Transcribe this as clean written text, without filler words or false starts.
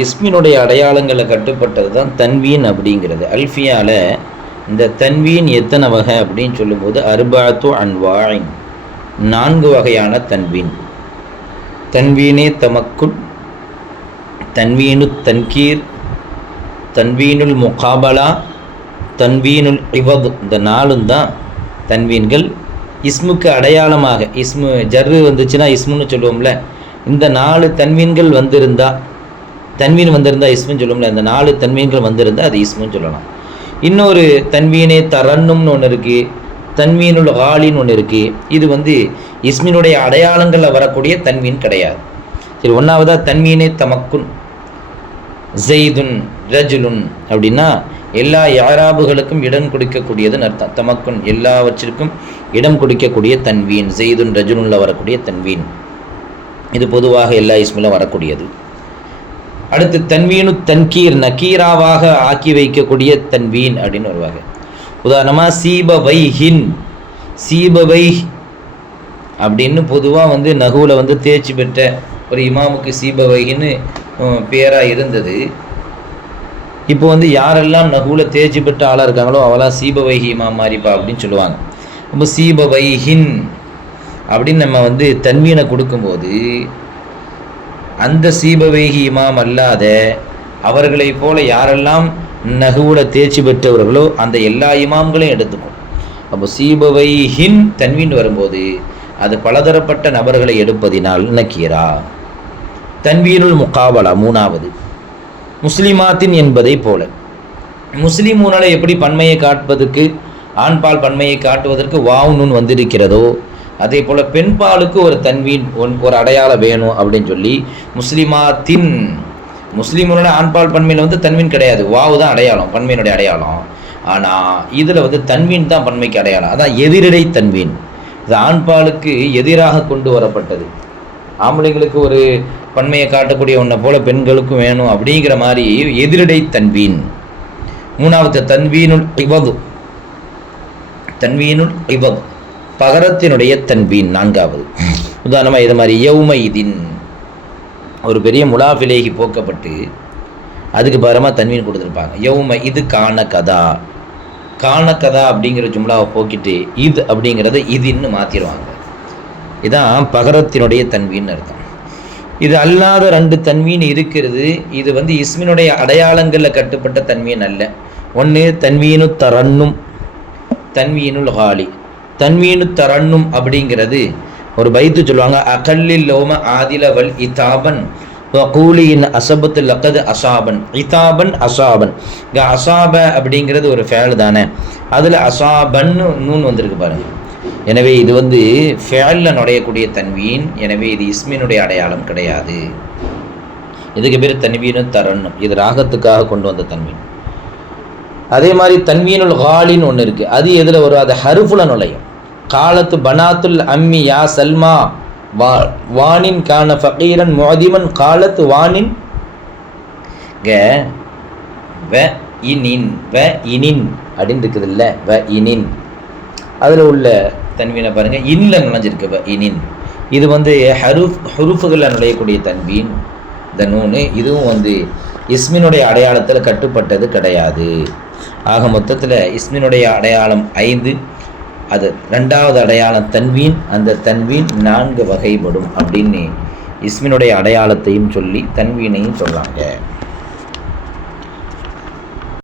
இஸ்மினுடைய அடையாளங்களை கட்டுப்பட்டது தான் தன்வீன் அப்படிங்கிறது. அல்ஃபியால இந்த தன்வீன் எத்தனை வகை அப்படின்னு சொல்லும்போது அர்பாத்து அன்வாயின், 4 வகையான தன்வீன். தன்வீனே தமக்குன், தன்வீனு தன்கீர், தன்வீனுல் முகாபலா, தன்வீனுல் இவத். இந்த 4 தான் தன்வீன்கள். இஸ்முக்கு அடையாளமாக, இஸ்மு ஜர்ரு வந்துச்சுன்னா இஸ்முன்னு சொல்லுவோம்ல, இந்த 4 தன்வீன்கள் வந்திருந்தா, தன்வீன் வந்திருந்தா இஸ்முன்னு சொல்லுவோம்ல, இந்த 4 தன்வீன்கள் வந்திருந்தால் அது இஸ்முன்னு சொல்லலாம். இன்னொரு தன்வீனே தரன்னும்னு ஒன்று இருக்குது, தன்வீனுல் காலின்னு ஒன்று இருக்குது. இது இஸ்மினுடைய அடையாளங்களில் வரக்கூடிய தன்வீன் கிடையாது. சரி, 1வதா தன்வீனே தமக்குன், ஜெய்துன் ரஜுலுன் அப்படின்னா எல்லா யாராபுகளுக்கும் இடம் கொடுக்கக்கூடியதுன்னு அர்த்தம். தமக்குன் எல்லாவற்றிற்கும் இடம் கொடுக்கக்கூடிய தன்வீன், ஜெய்துன் ரஜுலுன்ல வரக்கூடிய தன்வீன். இது பொதுவாக எல்லா இஸ்மிலும் வரக்கூடியது. அடுத்து தன்வீனு தன்கீர், நக்கீராவாக ஆக்கி வைக்கக்கூடிய தன்வீன் அப்படின்னு வருவாங்க. உதாரணமாக சீபவைஹின், சீபவை அப்படின்னு பொதுவாக நகுவில் தேர்ச்சி பெற்ற ஒரு இமாமுக்கு சீபவைன்னு பேராக இருந்தது. இப்போ யாரெல்லாம் நகுவில் தேர்ச்சி பெற்ற ஆளாக இருக்காங்களோ அவெல்லாம் சீபவைஹி இமாம் மாறிப்பா அப்படின்னு சொல்லுவாங்க. இப்போ சீபவைஹின் அப்படின்னு நம்ம தன்வீனை கொடுக்கும்போது அந்த சீபவைஹி இமாம் அல்லாத அவர்களை போல யாரெல்லாம் நகுவுல தேர்ச்சி பெற்றவர்களோ அந்த எல்லா இமாம்களையும் எடுத்துக்கும். அப்போ சீபவைஹின் தன்வீன் வரும்போது அது பலதரப்பட்ட நபர்களை எடுப்பதினால் நக்கீரா. தன்வீனுல் முகாபலா 3வது. முஸ்லிமாத்தின் என்பதை போல, முஸ்லிமூனால எப்படி பன்மையை காட்டுவதற்கு, ஆண்பால் பன்மையை காட்டுவதற்கு வாவ் நூன் வந்திருக்கிறதோ அதே போல் பெண்பாலுக்கு ஒரு தன்வீன், ஒரு அடையாளம் வேணும் அப்படின்னு சொல்லி முஸ்லிமாத்தின், முஸ்லீமோட ஆண்பால் பன்மையில் தன்வீன் கிடையாது, வாவு தான் அடையாளம், பன்மையினுடைய அடையாளம். ஆனால் இதில் தன்வீன் தான் பன்மைக்கு அடையாளம். அதான் எதிரிடை தன்வீன். இது ஆண்பாலுக்கு எதிராக கொண்டு வரப்பட்டது. ஆம்பளைங்களுக்கு ஒரு பன்மையை காட்டக்கூடிய ஒன்றை போல பெண்களுக்கும் வேணும் அப்படிங்கிற மாதிரி எதிரிடை தன்வீன். 3வது தன்வீனுல் இவது, தன்வீனுல் இவது பகரத்தினுடைய தன்வீன் 4வது. உதாரணமாக இது மாதிரி யௌமைதின், ஒரு பெரிய முலாஃபிலேகி போக்கப்பட்டு அதுக்கு பகரமாக தன்வீன் கொடுத்துருப்பாங்க. யௌம இது காண கதா, காண கதா அப்படிங்கிற ஜும்லாவை போக்கிட்டு இது அப்படிங்கிறத இதுன்னு மாற்றிடுவாங்க. இதான் பகரத்தினுடைய தன்வீன் அர்த்தம். இது அல்லாத 2 தன்வீன் இருக்கிறது. இது இஸ்மினுடைய அடையாளங்களில் கட்டுப்பட்ட தன்வீன் அல்ல. ஒன்று தன்வீனு தரன்னும், தன்வீனுல் காலி. தன்வீனு தரன்னும் அப்படிங்கிறது ஒரு பைத்து சொல்லுவாங்க. அகல்லில் லோம ஆதில வல் இதாபன் கூலியின் அசபத்து லக்கது அசாபன், இதாபன் அசாபன். இங்கே அசாப அப்படிங்கிறது ஒரு ஃபேல் தானே, அதில் அசாபன்னு நூன் வந்திருக்கு பாருங்க. எனவே இது ஃபேலில் நுழையக்கூடிய தன்வீன். எனவே இது இஸ்மினுடைய அடையாளம் கிடையாது. இதுக்கு பேர் தன்வீனு தரன்னும். இது ராகத்துக்காக கொண்டு வந்த தன்வீன். அதே மாதிரி தன்வீனுல் காலின்னு ஒன்று இருக்குது. அது எதில் வரும்? அது ஹருஃபுல நுழையும். காலத்து பனாத்துல் அம்மி யா சல்மா வானின் கான ஃபகீரன் முஅதிமன் காலத்து வானின் வ இனின், வ இனின் அப்படின்னு இருக்குது இல்லை, வ இனின். அதில் உள்ள தன்வீனை பாருங்கள், இன்னில் நுழைஞ்சிருக்கு வ இனின். இது ஹுருஃபுகளில் நுழையக்கூடிய தன்வீன். இந்த நூனு இதுவும் இஸ்மினுடைய அடையாளத்தில் கட்டுப்பட்டது கிடையாது. ஆக மொத்தத்தில் இஸ்மினுடைய அடையாளம் 5. அது 2வது அடையாளம் தன்வீன். அந்த தன்வீன் 4 வகைப்படும் அப்படின்னு இஸ்மினுடைய அடையாளத்தையும் சொல்லி தன்வீனையும் சொல்லாங்க.